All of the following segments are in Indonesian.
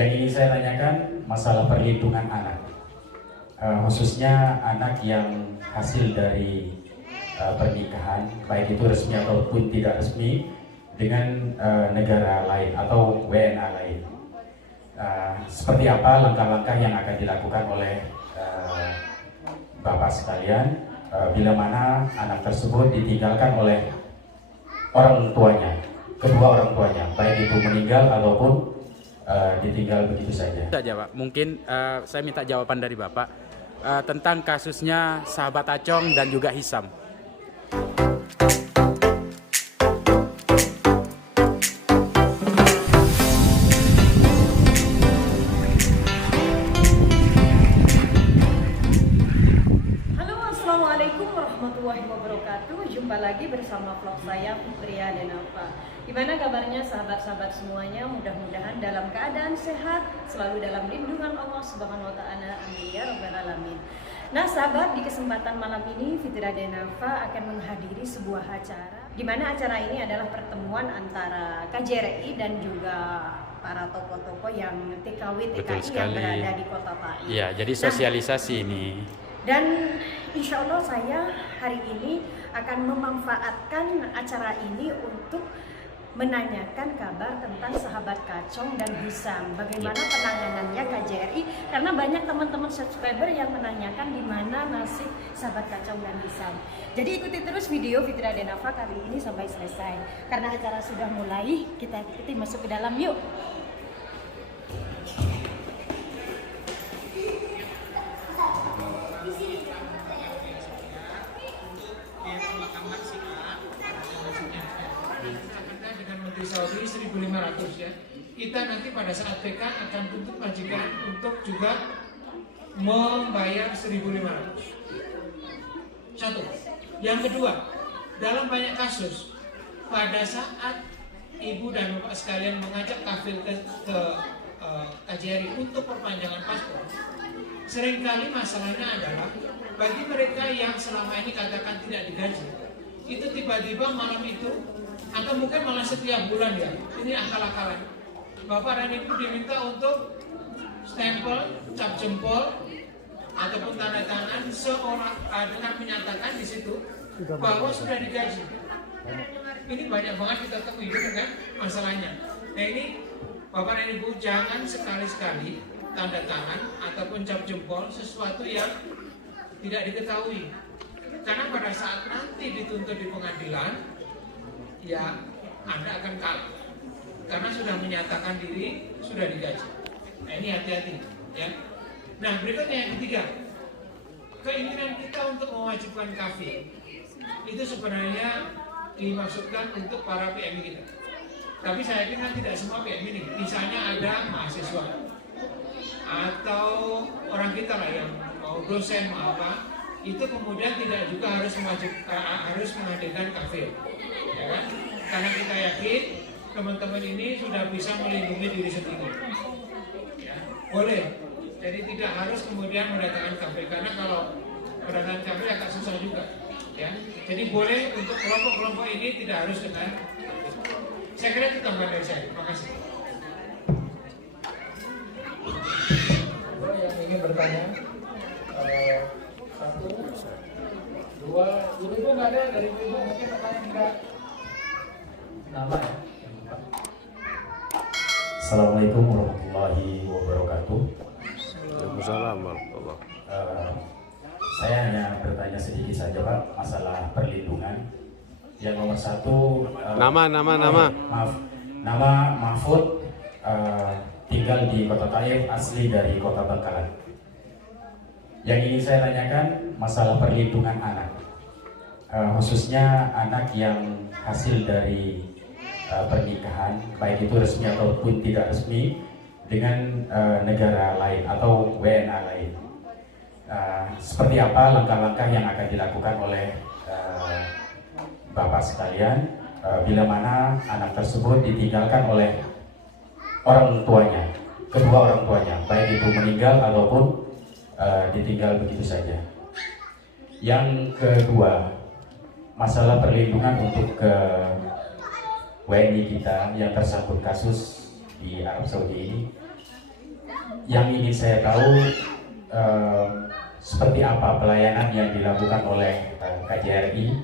Yang ingin saya tanyakan masalah perlindungan anak, khususnya anak yang hasil dari pernikahan, baik itu resmi ataupun tidak resmi, dengan negara lain atau WNA lain. Seperti apa langkah-langkah yang akan dilakukan oleh Bapak sekalian bila mana anak tersebut ditinggalkan oleh orang tuanya, kedua orang tuanya, baik itu meninggal ataupun ditinggal begitu saja. Pak. Mungkin saya minta jawaban dari Bapak tentang kasusnya sahabat Acong dan juga Hisam. Assalamualaikum warahmatullahi wabarakatuh. Jumpa lagi bersama vlog saya Fitria Denava. Gimana kabarnya sahabat-sahabat semuanya? Mudah-mudahan dalam keadaan sehat, selalu dalam lindungan Allah Subhanahu wa taala. Amin ya rabbal alamin. Nah, sahabat, di kesempatan malam ini Fitria Denava akan menghadiri sebuah acara di mana acara ini adalah pertemuan antara KJRI dan juga para tokoh-tokoh yang TKW-TKI yang berada di Kota Taif. Iya, jadi sosialisasi ini. Dan insya Allah saya hari ini akan memanfaatkan acara ini untuk menanyakan kabar tentang sahabat Kacong dan Hisam. Bagaimana penanganannya KJRI, karena banyak teman-teman subscriber yang menanyakan di mana nasib sahabat Kacong dan Hisam. Jadi ikuti terus video Fitria Denava kali ini sampai selesai. Karena acara sudah mulai, kita ikuti masuk ke dalam yuk. Saudi 1.500 ya. Kita nanti pada saat PK akan tuntut majikan untuk juga membayar 1.500. Satu. Yang kedua, dalam banyak kasus pada saat ibu dan bapak sekalian mengajak kafil ke KJRI untuk perpanjangan paspor, seringkali masalahnya adalah bagi mereka yang selama ini katakan tidak digaji, itu tiba-tiba malam itu atau mungkin malah setiap bulan ya, ini akal-akalan. Bapak dan ibu diminta untuk stempel, cap jempol ataupun tanda tangan seorang dengan menyatakan di situ bahwa sudah digaji. Ini banyak banget kita temui kan masalahnya. Nah ini Bapak dan ibu jangan sekali-sekali tanda tangan ataupun cap jempol sesuatu yang tidak diketahui. Karena pada saat nanti dituntut di pengadilan, ya Anda akan kalah karena sudah menyatakan diri sudah digaji. Nah ini hati-hati ya. Nah berikutnya yang ketiga, keinginan kita untuk mewajibkan kafil itu sebenarnya dimaksudkan untuk para PMI kita. Tapi saya yakin kan tidak semua PMI ini. Misalnya ada mahasiswa atau orang kita lah yang mau dosen mau apa, itu kemudian tidak juga harus menghadirkan kafil. Ya kan? Karena kita yakin teman-teman ini sudah bisa melindungi diri sendiri. Ya, boleh. Jadi tidak harus kemudian mendatangkan kafir, karena kalau mendatangkan kafir agak susah juga. Ya, jadi boleh untuk kelompok-kelompok ini tidak harus dengan. Saya kira itu tambahan dari saya. Terima kasih. Yang ingin bertanya, satu, dua, ibu nggak ada dari ibu mungkin pertanyaan enggak. Nama ya. Assalamualaikum warahmatullahi wabarakatuh. Waalaikumsalam warahmatullahi. Saya hanya bertanya sedikit saja Pak, masalah perlindungan. Yang nomor satu, Nama. Maaf, nama Mahfud, tinggal di Kota Taif, asli dari Kota Bangkalan. Yang ingin saya tanyakan masalah perlindungan anak, khususnya anak yang hasil dari pernikahan, baik itu resmi ataupun tidak resmi, dengan negara lain atau WNA lain. Seperti apa langkah-langkah yang akan dilakukan oleh Bapak sekalian bila mana anak tersebut ditinggalkan oleh orang tuanya, kedua orang tuanya, baik itu meninggal ataupun ditinggal begitu saja. Yang kedua, masalah perlindungan untuk ke WNI kita yang tersangkut kasus di Arab Saudi ini. yang ingin saya tahu seperti apa pelayanan yang dilakukan oleh KJRI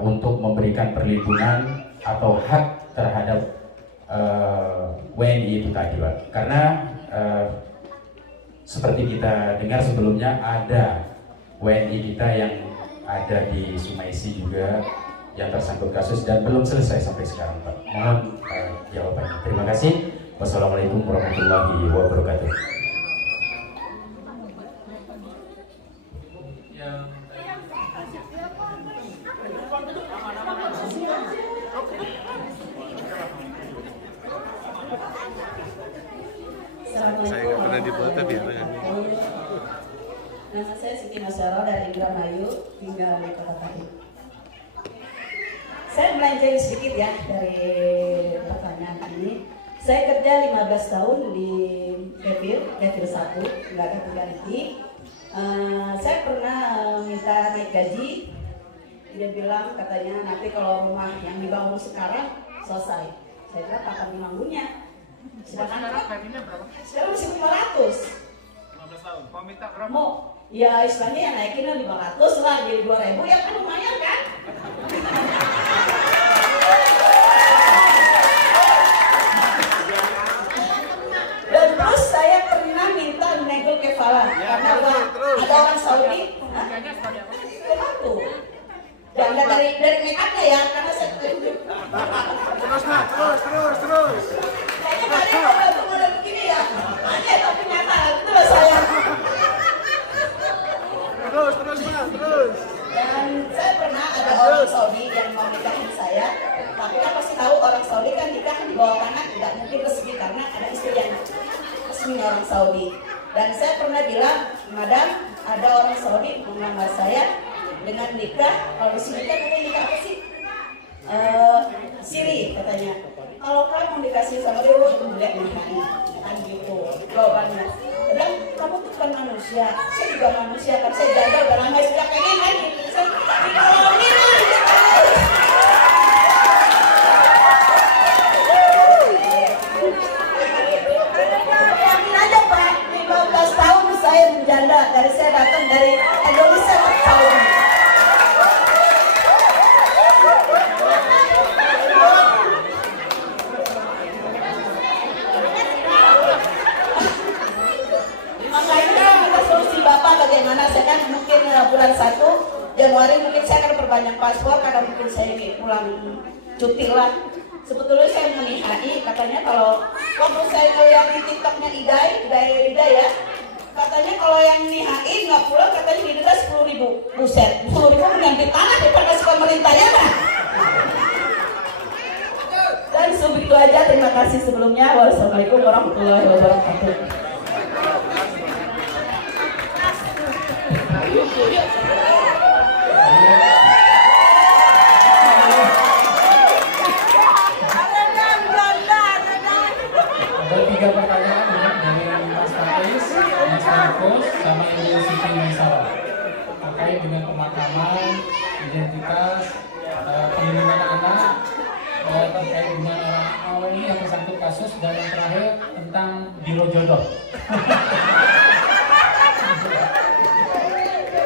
untuk memberikan perlindungan atau hak terhadap WNI itu tadi, Pak. Karena seperti kita dengar sebelumnya ada WNI kita yang ada di Sumaisi juga yang tersangkut kasus dan belum selesai sampai sekarang, Pak. Mohon jawabannya. Terima kasih. Wassalamualaikum warahmatullahi wabarakatuh. Saya nggak pernah dibuat tapi ya. Nama saya Siti Masyara dari Indramayu, tinggal di Kota Tarik. Saya melenceng sedikit ya dari pertanyaan ini. Saya kerja 15 tahun di Kefir 1, nggak ganti-ganti. Saya pernah minta naik gaji. Dia bilang katanya nanti kalau rumah yang dibangun sekarang selesai. Saya bilang kapan dibangunnya? Sekarang masih 500. 15 tahun. Mau minta berapa? Mau ya istilahnya yang naikin 500 lah, jadi 2000 ya kan lumayan kan. Dan terus saya pernah minta nego kefalah karena ada orang Saudi pembantu. Dan dari make upnya ya, karena saya Terus. kayaknya kalian model begini ya, aneh tapi nyata, itu loh saya. Terus. Dan saya pernah ada orang Saudi yang mau nikahin saya, tapi kan pasti tahu orang Saudi kan nikah di bawah tanah tidak mungkin resmi karena ada istri yang resmi orang Saudi. Dan saya pernah bilang, madam, ada orang Saudi melamar saya dengan nikah, kalau di sini kan katanya nikah apa sih? Siri katanya. Kalau kamu dikasih sama dia, lihat nikahin, kan gitu jawabannya. Dia bilang, kamu tuh bukan manusia, saya juga manusia, kan saya jaga udah lama sejak pengen kan gitu. Saya ditolongin lah gitu. Bayangin aja Pak, 15 tahun saya menjanda, dari saya datang dari Indonesia ke Saudi. Makanya kita solusi Bapak bagaimana, saya kan mungkin bulan 1 Januari mungkin saya akan perbanyak paspor karena mungkin saya ini pulang cuti lah. Sebetulnya saya menihai, katanya kalau waktu saya ngeliat di TikToknya Idai ya, katanya kalau yang nihai nggak pulang katanya didenda 10.000. Buset, 10.000 mengganti tanah daripada kasih pemerintah ya kan? Dan sebegitu aja, terima kasih sebelumnya. Wassalamualaikum warahmatullahi wabarakatuh. Ada 3 pertanyaan ya, dari Mas Fatis, Mas Marcos, sama Ibu Siti Maisara terkait dengan pemakaman, identitas, perlindungan anak, terkait dengan orang awal ini yang tersangkut kasus, dan yang terakhir tentang biro jodoh.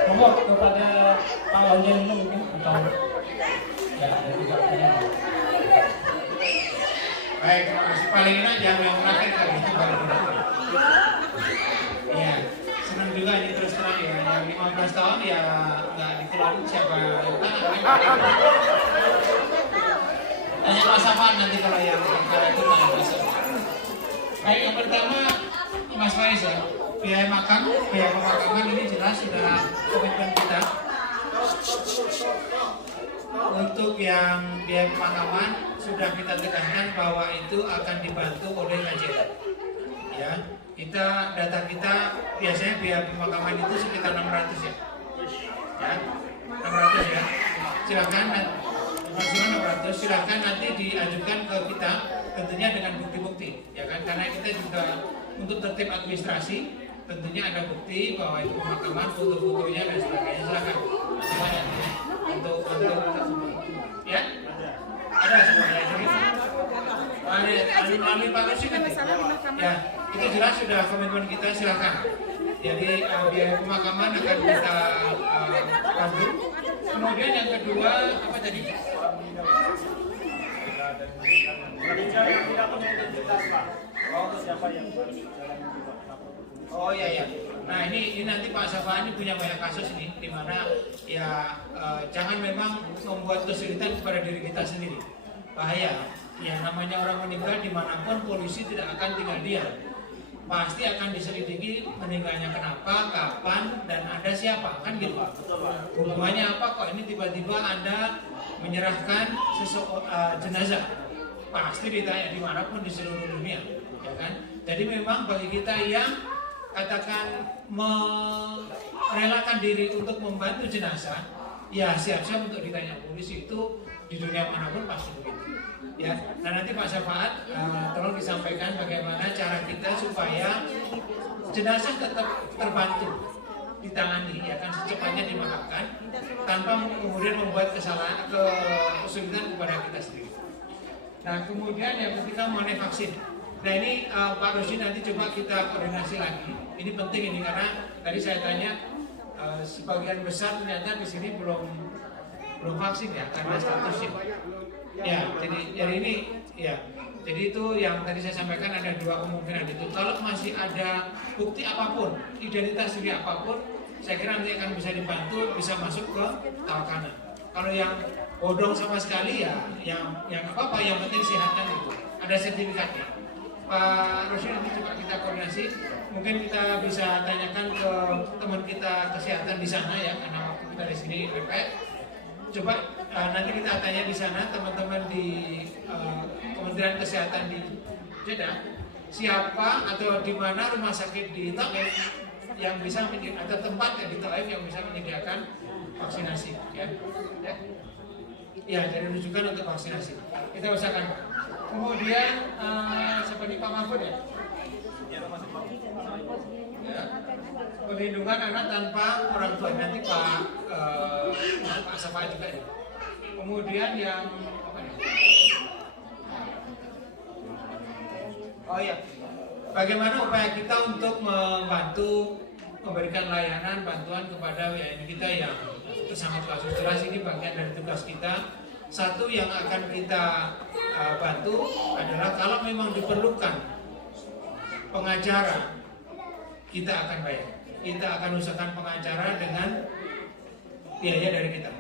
Monggo kepada Pak Onjen dulu mungkin atau ya ada 3 pertanyaan. Baik, terima kasih. Paling enak yang terakhir kali itu baru terakhir. Iya, senang juga ini terus terang ya. Yang 15 tahun ya nggak dikeluarin siapa yang tanya Pak Safan nanti kalau yang perkara itu tanya Pak Safan. Baik, yang pertama Mas Faiz ya, biaya makan, biaya pemakaman ini jelas sudah komitmen kita. Untuk yang biaya pemakaman sudah kita tekankan bahwa itu akan dibantu oleh KJRI. Ya, data kita biasanya biaya pemakaman itu sekitar 600 ya. Ya, 600 ya. Silakan maksimal 600. Silakan nanti diajukan ke kita tentunya dengan bukti-bukti, ya kan? Karena kita juga untuk tertib administrasi tentunya ada bukti bahwa itu pemakaman, foto-fotonya dan sebagainya. Silakan. Untuk ya ada semuanya. Ada Pak Lusi nanti. Ya. itu jelas sudah komitmen kita, silakan. Jadi biaya pemakaman akan kita bantu. Kemudian yang kedua apa tadi? Oh iya. Nah ini nanti Pak Safa ini punya banyak kasus ini, di mana ya jangan memang membuat kesulitan kepada diri kita sendiri. Bahaya. Ya namanya orang meninggal dimanapun polisi tidak akan tinggal diam. Pasti akan diselidiki meninggalnya kenapa, kapan, dan ada siapa, kan gitu. Hubungannya apa kok ini tiba-tiba Anda menyerahkan jenazah? Pasti ditanya dimanapun di seluruh dunia, ya kan? Jadi memang bagi kita yang katakan merelakan diri untuk membantu jenazah, ya siap-siap untuk ditanya polisi, itu di dunia manapun pasti begitu. Ya, nah nanti Pak Syafaat tolong disampaikan bagaimana cara kita supaya jenazah tetap terbantu ditangani, ya kan, secepatnya dimakamkan tanpa kemudian membuat kesulitan kepada kita sendiri. Nah kemudian yang ketiga mengenai vaksin. Nah ini Pak Rosi nanti coba kita koordinasi lagi. Ini penting ini karena tadi saya tanya sebagian besar ternyata di sini belum vaksin ya karena statusnya. Ya, jadi ini ya. Jadi itu yang tadi saya sampaikan ada dua kemungkinan itu. Kalau masih ada bukti apapun, identitas diri apapun, saya kira nanti akan bisa dibantu, bisa masuk ke tawakalna. Kalau yang bodong sama sekali ya, yang apa-apa, yang penting sehat kan gitu. Ada sertifikatnya. Pak Rosi nanti coba kita koordinasi. Mungkin kita bisa tanyakan ke teman kita kesehatan di sana ya, karena waktu kita di sini repet. Coba nanti kita tanya di sana teman-teman di Kementerian Kesehatan di Jeddah, siapa atau di mana rumah sakit di Taif yang bisa atau tempat yang di Taif yang bisa menyediakan vaksinasi, ya. Ya, jadi rujukan untuk vaksinasi. Kita usahakan. Kemudian seperti Pak Mahfud ya. Ya. Perlindungan anak tanpa orang tua, nanti Pak Safa juga ini. Kemudian yang apa nih? Oh ya, bagaimana upaya kita untuk membantu memberikan layanan bantuan kepada WNI kita yang tersangkut kasus, jelas ini bagian dari tugas kita. Satu yang akan kita bantu adalah kalau memang diperlukan pengacara, kita akan bayar. Kita akan usahakan pengacara dengan biaya dari kita.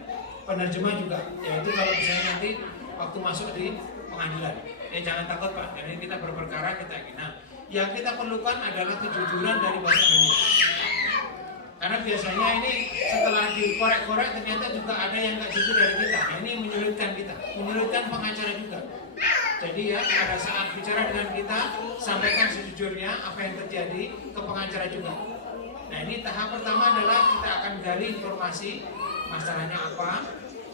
Penerjemah juga, yaitu kalau misalnya nanti waktu masuk di pengadilan. Ya jangan takut Pak, jadi kita berperkara kita ingin. Nah, yang kita perlukan adalah kejujuran dari bahasa Indonesia. Karena biasanya ini setelah dikorek-korek ternyata juga ada yang nggak jujur dari kita. Nah, ini menyulitkan kita, menyulitkan pengacara juga. Jadi ya pada saat bicara dengan kita, sampaikan sejujurnya apa yang terjadi ke pengacara juga. Nah ini tahap pertama adalah kita akan gali informasi masalahnya apa,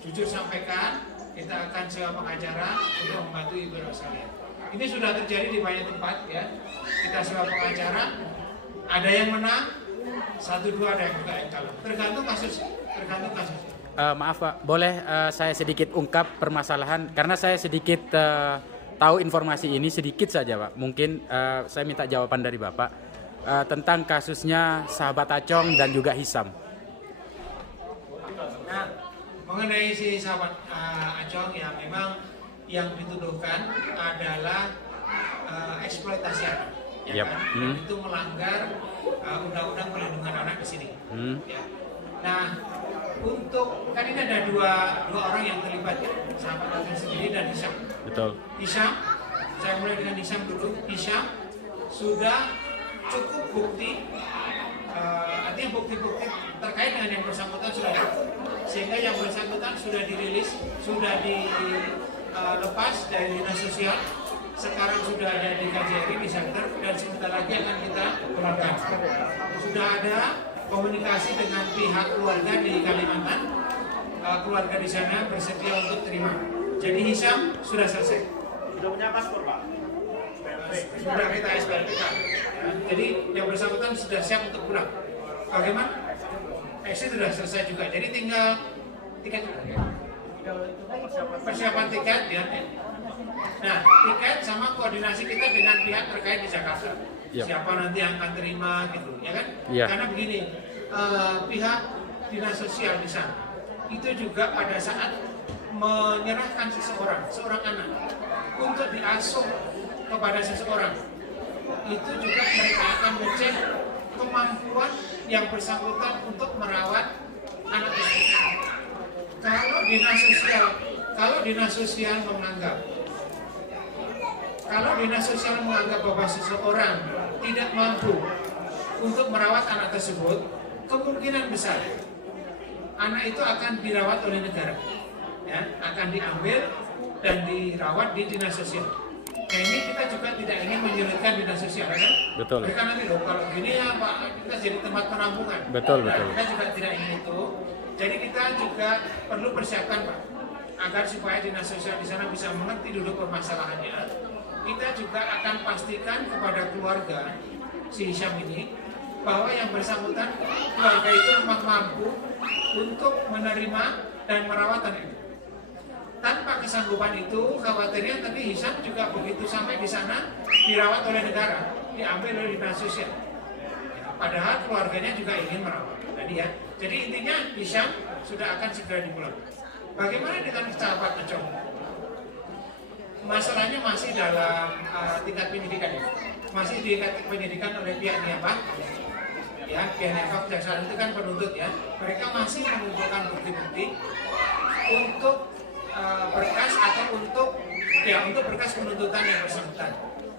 jujur sampaikan, kita akan sewa pengacara untuk membantu ibu sekalian. Ini sudah terjadi di banyak tempat ya. Kita sewa pengacara, ada yang menang, 1-2 ada yang juga yang kalah. Tergantung kasus. Maaf Pak, boleh saya sedikit ungkap permasalahan karena saya sedikit tahu informasi ini sedikit saja Pak. Mungkin saya minta jawaban dari Bapak tentang kasusnya sahabat Acong dan juga Hisam. Nah, mengenai si sahabat Acong ya memang yang dituduhkan adalah eksploitasi anak. Ya kan? Itu melanggar undang-undang perlindungan anak di sini. Ya. Nah, untuk kan ini ada dua orang yang terlibat ya, sahabat Acong sendiri dan Hisam. Betul. Hisam, saya mulai dengan Hisam dulu. Hisam sudah cukup bukti, artinya bukti-bukti terkait dengan yang bersangkutan sudah cukup, sehingga yang bersangkutan sudah dirilis, sudah dilepas dari dinas sosial, sekarang sudah ada di KJRI di Center dan sebentar lagi akan kita keluarkan. Sudah ada komunikasi dengan pihak keluarga di Kalimantan, keluarga di sana bersedia untuk terima. Jadi Hisam sudah selesai. Sudah punya paspor Pak? Sudah kita SPLPK. Jadi yang bersangkutan sudah siap untuk pulang. Bagaimana? Exit sudah selesai juga. Jadi tinggal tiket. Persiapan tiket ya. Nah, tiket sama koordinasi kita dengan pihak terkait di Jakarta. Yep. siapa nanti yang akan terima gitu, ya kan? Iya. Karena begini, pihak dinas sosial di sana itu juga pada saat menyerahkan seorang anak untuk diasuh kepada seseorang, itu juga mereka akan mengecek kemampuan yang bersangkutan untuk merawat anak tersebut. Kalau dinas sosial menganggap bahwa seseorang tidak mampu untuk merawat anak tersebut, kemungkinan besar anak itu akan dirawat oleh negara, ya, akan diambil dan dirawat di dinas sosial. Nah, ini kita juga tidak ingin menyulitkan dinas sosial, kan? Betul. Mereka nanti loh, kalau gini ya Pak, kita jadi tempat penampungan. Betul, Nah, betul. kita juga tidak ingin itu. Jadi kita juga perlu persiapkan Pak, agar supaya dinas sosial di sana bisa mengerti dulu permasalahannya. Kita juga akan pastikan kepada keluarga si Hisham ini bahwa yang bersangkutan keluarga itu memang mampu untuk menerima dan merawat anak itu. Tanpa kesanggupan itu, khawatirnya tadi Hisham juga begitu sampai di sana dirawat oleh negara, diambil oleh dinas sosial. Ya, padahal keluarganya juga ingin merawat. Tadi ya. Jadi intinya Hisham sudah akan segera dipulangkan. Bagaimana dengan sahabat Kecong? Masalahnya masih dalam tingkat penyidikan ya. Masih di tingkat penyidikan oleh pihak Niabah. Ya, pihak Niabah Kejaksaan itu kan penuntut ya. Mereka masih mengumpulkan bukti-bukti untuk berkas atau untuk berkas penuntutan yang bersangkutan.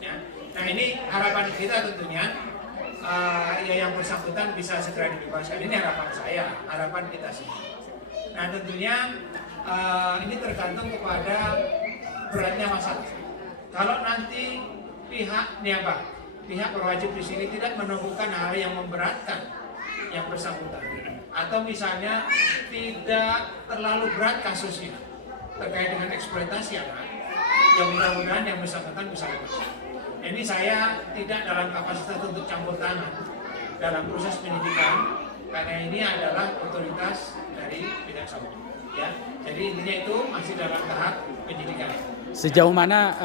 Ya. Nah ini harapan kita tentunya yang bersangkutan bisa segera dibebaskan. Ini harapan saya, harapan kita semua. Nah tentunya ini tergantung kepada beratnya masalah. Kalau nanti pihak Niabah, pihak berwajib di sini tidak menemukan hal yang memberatkan yang bersangkutan, atau misalnya tidak terlalu berat kasusnya terkait dengan eksploitasi anak, yang mudah-mudahan yang bersangkutan bisa lepas. Ini saya tidak dalam kapasitas untuk campur tangan dalam proses penyidikan, karena ini adalah otoritas dari pihak Saudi. Ya, jadi intinya itu masih dalam tahap penyidikan. Sejauh mana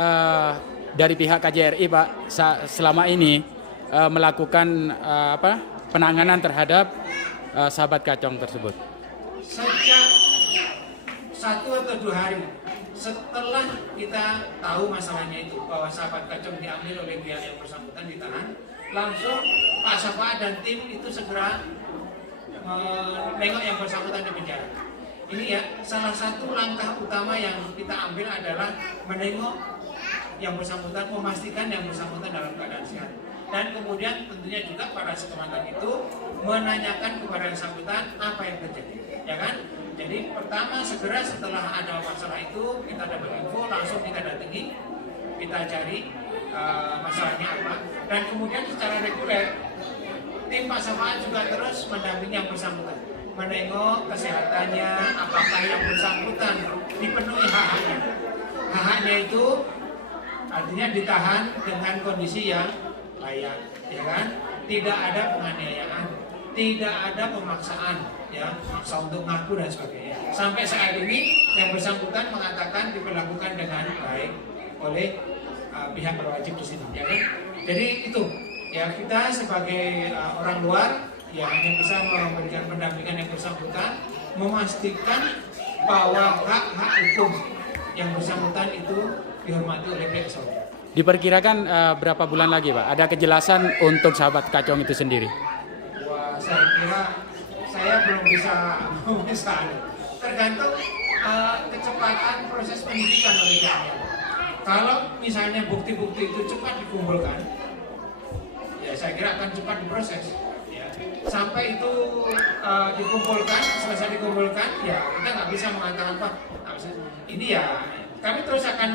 dari pihak KJRI Pak selama ini melakukan penanganan terhadap sahabat Kacong tersebut? Sejak 1 atau 2 hari setelah kita tahu masalahnya itu, bahwa sahabat Kacong diambil oleh pihak yang bersangkutan, ditahan, langsung Pak Safa dan tim itu segera menengok yang bersangkutan di penjara. Ini ya, salah satu langkah utama yang kita ambil adalah menengok yang bersangkutan, memastikan yang bersangkutan dalam keadaan sehat. Dan kemudian tentunya juga pada kesempatan itu menanyakan kepada yang bersangkutan apa yang terjadi, ya kan? Jadi pertama segera setelah ada masalah itu kita dapat info, langsung kita datangi, kita cari masalahnya apa, dan kemudian secara reguler tim Pak Safa juga terus mendampingi yang bersangkutan, menengok kesehatannya, apakah yang bersangkutan dipenuhi hak-haknya. Hak-haknya itu artinya ditahan dengan kondisi yang layak, ya kan? Tidak ada penganiayaan, tidak ada pemaksaan, ya, maksa untuk ngaku dan sebagainya. Sampai saat ini yang bersangkutan mengatakan diperlakukan dengan baik oleh pihak berwajib di sini, ya kan? Jadi itu, ya kita sebagai orang luar, ya hanya bisa memberikan pendampingan yang bersangkutan, memastikan bahwa hak-hak hukum yang bersangkutan itu dihormati oleh pihak Saudi. Diperkirakan berapa bulan lagi Pak? Ada kejelasan untuk sahabat Kacong itu sendiri? Wah, saya kira saya belum bisa tergantung kecepatan proses penyidikan oleh pihaknya. Kalau misalnya bukti-bukti itu cepat dikumpulkan, ya saya kira akan cepat diproses. Ya. Sampai itu dikumpulkan, selesai dikumpulkan, ya kita nggak bisa mengatakan Pak, ini ya kami terus akan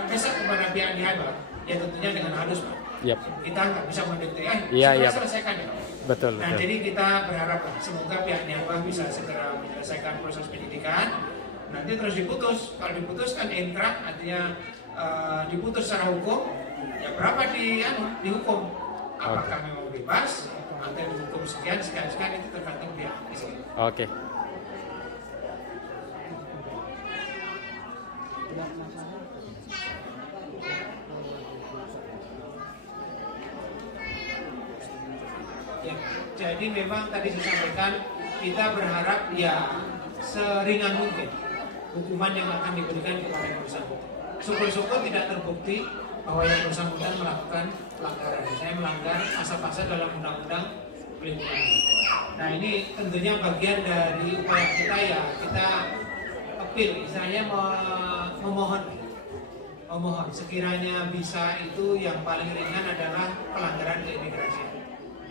mendesak kepada pihak Niabah, ya tentunya dengan halus Pak. Yep. Kita nggak bisa mendikte, Iya. selesaikan ya. Betul. Nah, jadi kita berharap semoga pihak Niabah bisa segera menyelesaikan proses penyidikan. Nanti terus diputus. Kalau diputuskan inkrah, artinya diputus secara hukum. Ya berapa dihukum? Apakah memang bebas atau dihukum sekian itu tergantung pihak di sini. Oke. Ya. Jadi memang tadi saya sampaikan kita berharap ya seringan mungkin hukuman yang akan diberikan kepada yang bersangkutan. Syukur-syukur tidak terbukti bahwa yang bersangkutan melakukan pelanggaran. Saya melanggar pasal-pasal dalam undang-undang pelindungan. Nah ini tentunya bagian dari upaya kita ya kita appeal, misalnya memohon sekiranya bisa itu yang paling ringan adalah pelanggaran keimigrasian,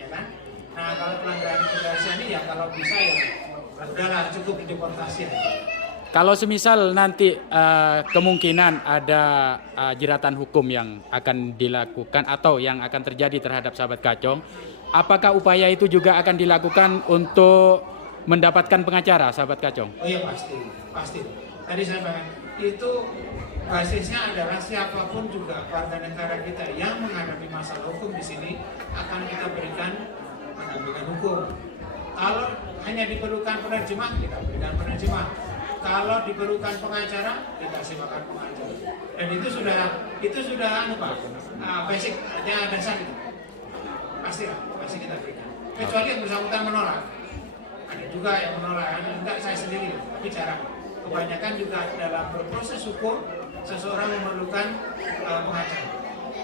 ya kan? Nah kalau pelanggaran keimigrasian ini ya kalau bisa ya udahlah cukup dideportasi aja. Kalau semisal nanti kemungkinan ada jeratan hukum yang akan dilakukan atau yang akan terjadi terhadap sahabat Kacong, apakah upaya itu juga akan dilakukan untuk mendapatkan pengacara sahabat Kacong? Oh iya pasti. Tadi saya bilang itu basisnya adalah siapapun juga warga negara kita yang menghadapi masalah hukum di sini akan kita berikan pendampingan hukum. Kalau hanya diperlukan penerjemah, kita berikan penerjemah. Kalau diperlukan pengacara, kita sewakan pengacara. Dan itu sudah basic, artinya dasar itu. Pasti kita berikan. Kecuali yang bersangkutan menolak. Ada juga yang menolak, enggak saya sendiri, tapi jarang. Kebanyakan juga dalam berproses hukum seseorang memerlukan pengacara.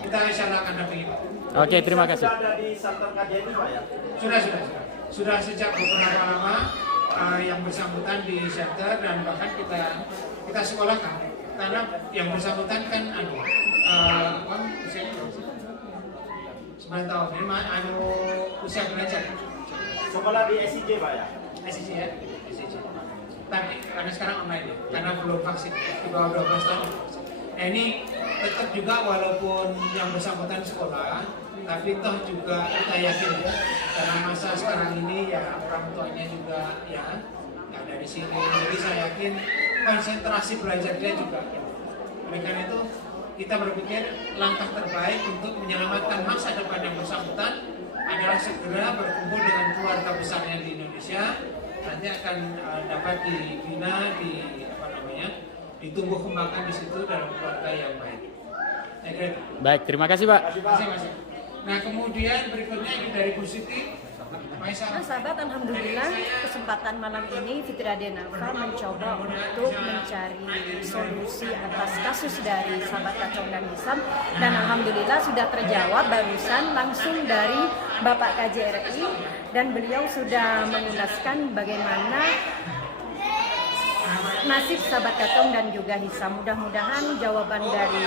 Kita insya Allah akan dampingi Pak. Oke, terima kasih. Sudah ada di Center KJNI Pak ya? Sudah sejak beberapa lama yang bersangkutan di shelter dan bahkan kita sekolahkan karena yang bersangkutan kan usianya 9 tahun, ini usia belajar. Sekolah di SIJ Pak ya? SIJ ya, SIJ. Tapi karena sekarang online ya, karena belum vaksin di bawah 12 tahun. Nah ini tetap juga walaupun yang bersangkutan sekolah, tapi toh juga kita yakin ya dalam masa sekarang ini ya orang tuanya juga ya nggak ada di sini, jadi saya yakin konsentrasi belajar dia juga ya. Oleh karena itu kita berpikir langkah terbaik untuk menyelamatkan masa depan yang bersangkutan adalah segera berkumpul dengan keluarga besarnya di Indonesia, nanti akan dapat dibina, ditumbuh kembangkan di situ dalam keluarga yang baik. Ya, Baik, terima kasih Pak. terima kasih. Nah kemudian berikutnya ini dari Bu Siti. Nah, sahabat, alhamdulillah kesempatan malam ini Fitria Denafa mencoba untuk mencari solusi atas kasus dari sahabat Kacong dan Hisam, dan alhamdulillah sudah terjawab barusan langsung dari Bapak KJRI, dan beliau sudah menjelaskan bagaimana nasib sahabat Kacong dan juga Hisam. Mudah-mudahan jawaban dari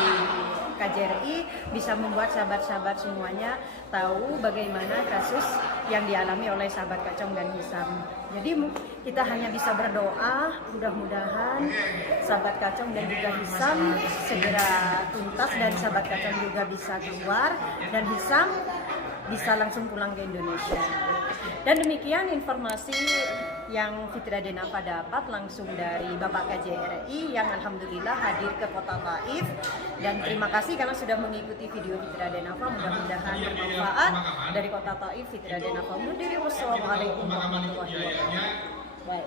KJRI bisa membuat sahabat-sahabat semuanya tahu bagaimana kasus yang dialami oleh sahabat Kacong dan Hisam. Jadi kita hanya bisa berdoa, mudah-mudahan sahabat Kacong dan juga Hisam segera tuntas dan sahabat Kacong juga bisa keluar dan Hisam bisa langsung pulang ke Indonesia. Dan demikian informasi yang Fitria Denafa dapat langsung dari Bapak KJRI yang alhamdulillah hadir ke Kota Taif, dan terima kasih karena sudah mengikuti video Fitria Denafa. Mudah-mudahan bermanfaat. Dari Kota Taif, Fitria Denafa. Wassalamualaikum warahmatullahi wabarakatuh. Baik.